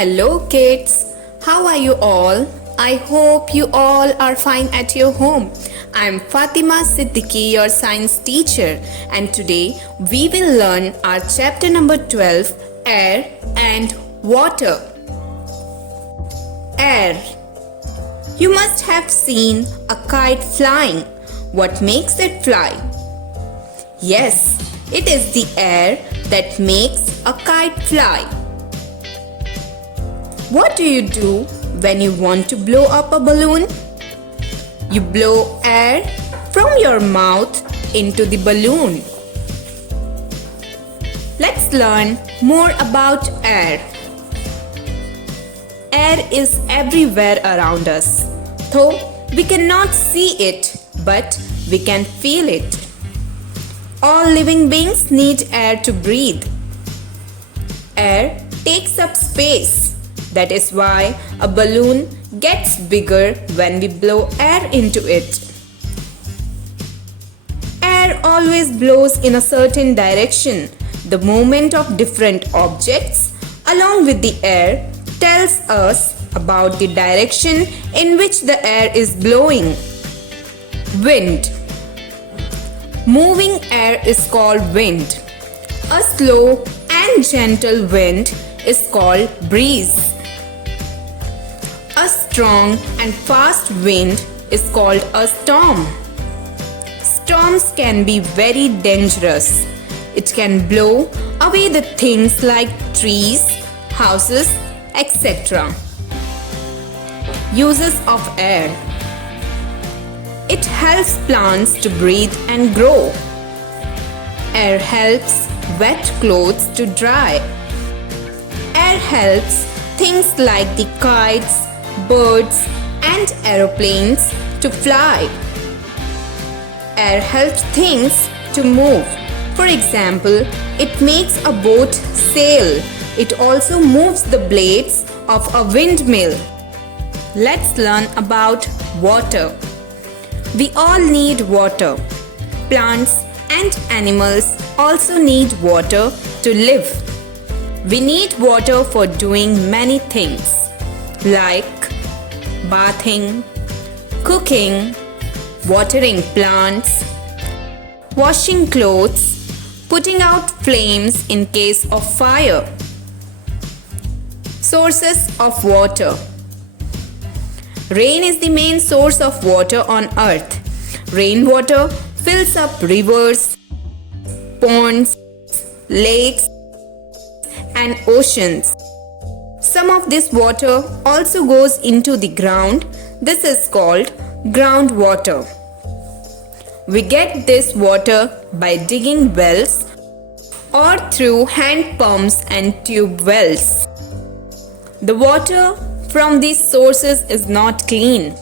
Hello kids, how are you all? I hope you all are fine at your home. I am Fatima Siddiqui, your science teacher, and today we will learn our chapter number 12, Air and Water. Air. You must have seen a kite flying. What makes it fly? Yes, it is the air that makes a kite fly. What do you do when you want to blow up a balloon? You blow air from your mouth into the balloon. Let's learn more about air. Air is everywhere around us. Though we cannot see it, but we can feel it. All living beings need air to breathe. Air takes up space. That is why a balloon gets bigger when we blow air into it. Air always blows in a certain direction. The movement of different objects along with the air tells us about the direction in which the air is blowing. Wind. Moving air is called wind. A slow and gentle wind is called breeze. A strong and fast wind is called a storm. Storms can be very dangerous. It can blow away the things like trees, houses, etc. Uses of air. It helps plants to breathe and grow. Air helps wet clothes to dry. Air helps things like the kites, birds and aeroplanes to fly. Air helps things to move. For example, it makes a boat sail. It also moves the blades of a windmill. Let's learn about water. We all need water. Plants and animals also need water to live. We need water for doing many things like bathing, cooking, watering plants, washing clothes, putting out flames in case of fire. Sources of water. Rain is the main source of water on earth. Rainwater fills up rivers, ponds, lakes, and oceans. Some of this water also goes into the ground. This is called groundwater. We get this water by digging wells or through hand pumps and tube wells. The water from these sources is not clean.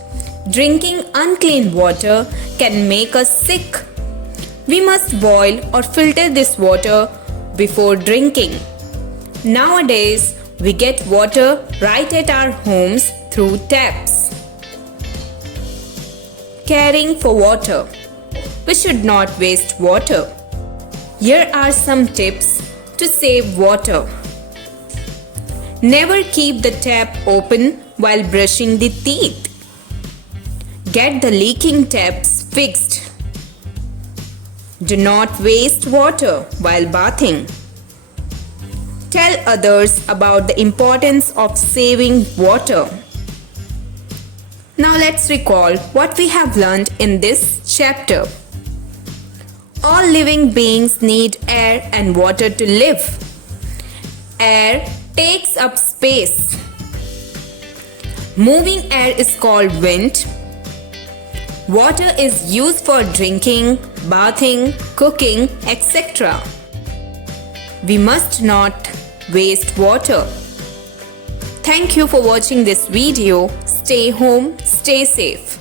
Drinking unclean water can make us sick. We must boil or filter this water before drinking. Nowadays, we get water right at our homes through taps. Caring for water. We should not waste water. Here are some tips to save water. Never keep the tap open while brushing the teeth. Get the leaking taps fixed. Do not waste water while bathing. Tell others about the importance of saving water. Now let's recall what we have learned in this chapter. All living beings need air and water to live. Air takes up space. Moving air is called wind. Water is used for drinking, bathing, cooking, etc. We must not waste water. Thank you for watching this video. Stay home, stay safe.